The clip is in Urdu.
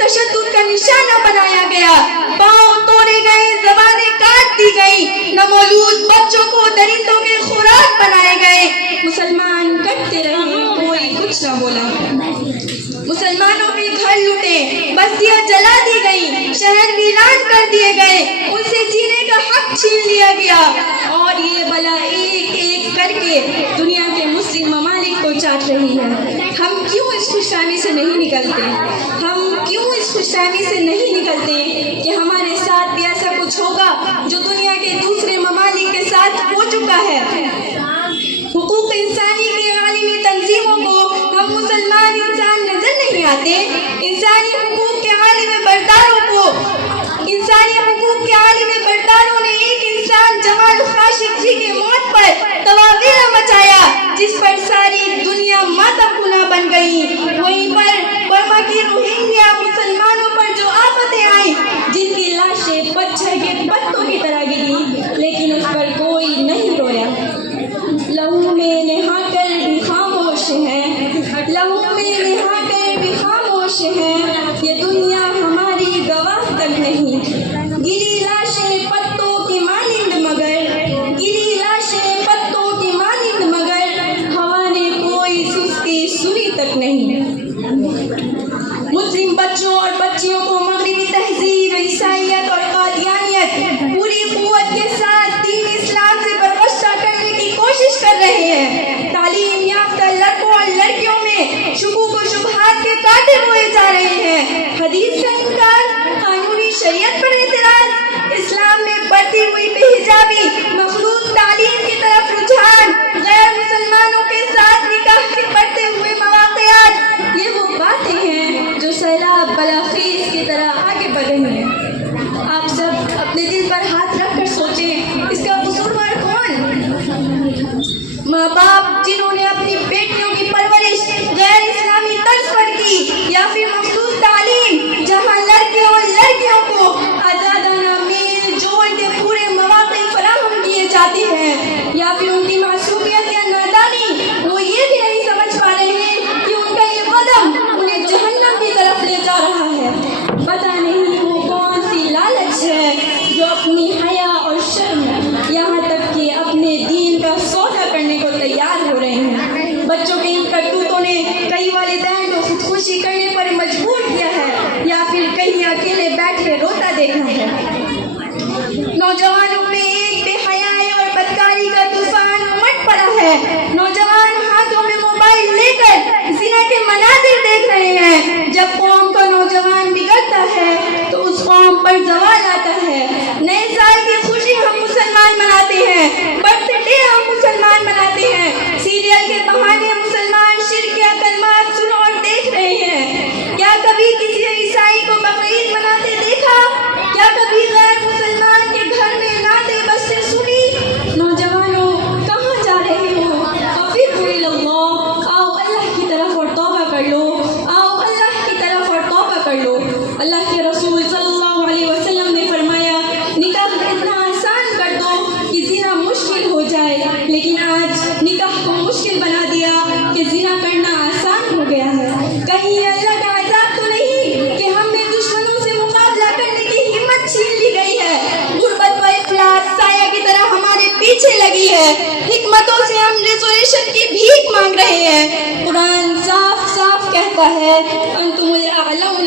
تشدد کا نشانہ بنایا گیا، پاؤں توڑے گئے، زبانیں کاٹ دی گئی، نومولود بچوں کو درندوں کے خوراک بنائے گئے۔ مسلمان کٹتے رہے، کوئی کچھ نہ بولا۔ مسلمانوں کے گھر لوٹے، بستیاں جلا دی گئی، شہر ویران کر دیے گئے، ان سے جینے کا حق چھین لیا گیا، اور یہ بلا ایک ایک کر کے دنیا کے مسلم ممالک کو چاٹ رہی ہے۔ ہم کیوں اس خوش فہمی سے نہیں نکلتے؟ ہم کیوں اس خوش فہمی سے نہیں نکلتے کہ ہمارے ساتھ بھی ایسا کچھ ہوگا جو دنیا کے دوسرے ممالک کے ساتھ ہو چکا ہے؟ حقوق انسانی کی عالمی تنظیموں کو ہم مسلمان انسان نظر نہیں آتے؟ انسانی حقوق کے عالم برداروں نے ایک انسان جمال خاشقجی کی موت پر تواویرہ مچایا، جس پر ساری دنیا ماتم کنا بن گئی۔ وہیں پر برما کی روہنگیا مسلمانوں پر جو آفتیں آئیں، جن کی لاشیں پتھر کے پتوں کی طرح گری، لیکن اس پر کوئی نہیں رویا۔ لہو میں نہا کر بھی خاموش ہے، لہو میں نہا کر بھی خاموش ہے، یہ دنیا ہماری گواہ تک نہیں۔ گری لاشیں پتوں کی مانند مگر، گری لاشیں پتوں کی مانند مگر، ہوا نے کوئی سستی سنی تک نہیں۔ مسلم بچوں اور بچیوں کو مغربی تہذیب، عیسائیت اور قادیانیت پوری قوت کے ساتھ دین اسلام سے برگشتہ کرنے کی کوشش کر رہے ہیں۔ تعلیم یافتہ لڑکوں اور لڑکیوں میں شکوک و شبہات کے کانٹے بوئے جا رہے ہیں۔ حدیث سے انکار، قانونی شریعت پر اعتراض، اسلام میں بڑھتی ہوئی بے حجابی، مخلوط تعلیم کی طرف رجحان، غیر مسلمانوں کے ساتھ نکاح کے بڑھتے ہوئے مواقعات، یہ وہ باتیں ہیں جو سیلاب بلاخیز کی طرح آگے بڑھ رہی ہیں۔ آپ سب اپنے دل پر ہاتھ رکھ کر سوچیں، اس کا قصوروار کون؟ ماں باپ جنہوں نے اپنی بیٹیوں کی پرورش غیر اسلامی طرز پر کی، یا پھر مخصوص تعلیم جہاں لڑکیوں اور لڑکیوں کو آزادانہ میل جول کے پورے مواقع فراہم کیے جاتے ہیں، یا پھر ان کی معصومیت یا نادانی، وہ یہ بھی نہیں سمجھ پا رہے ہیں کہ ان کا یہ قدم انہیں جہنم کی طرف لے جا رہا ہے۔ پتہ نہیں وہ کون سی لالچ ہے جو اپنی حیا اور شرم، یہاں تک کہ اپنے دین کا سودا کرنے کو تیار ہو رہے ہیں۔ بچوں کے ان کرتوتوں نے کئی والدین کو خودکشی کرنے پر مجبور کیا ہے، یا پھر کہیں اکیلے بیٹھے روتا دیکھا ہے۔ نوجوانوں میں ایک بے حیائی اور بدکاری کا طوفان امٹ پڑا ہے۔ نوجوان ہاتھوں میں موبائل لے کر زنا کے مناظر دیکھ رہے ہیں۔ جب قوم کا نوجوان بگڑتا ہے تو اس قوم پر زوال آتا ہے۔ نئے سال کی خوشی ہم مسلمان مناتے ہیں، برتھ ڈے ہم مسلمان مناتے ہیں، سیریل کے بہانے مسلمان شرک یا کلمات سن اور دیکھ رہے ہیں۔ کیا کبھی کسی عیسائی کو بقرعید مناتے دیکھا؟ کیا کبھی غیر مسلمان کے گھر میں نعتیں بجتے سنی؟ نوجوانوں کہاں جا رہے ہو؟ ففروا الی اللہ، آؤ اللہ کی طرف اور توبہ کر لو، آؤ اللہ کی طرف اور توبہ کر لو۔ اللہ کے رسول صلی اللہ علیہ وسلم نے فرمایا، نکاح اتنا آسان کر دو کہ زنا مشکل ہو جائے، لیکن آج نکاح کو مشکل بنا دیا کہ زنا کرنا آسان ہو گیا ہے۔ کہیں اللہ کا عذاب تو نہیں کہ ہم نے دشمنوں سے مقابلہ کرنے کی ہمت چھین لی گئی ہے؟ غربت و افلاس سایہ کی طرح ہمارے پیچھے لگی ہے، حکمتوں سے ہم ریزولیشن کی بھیک مانگ رہے ہیں۔ قرآن صاف صاف کہتا ہے، انتم الاعلون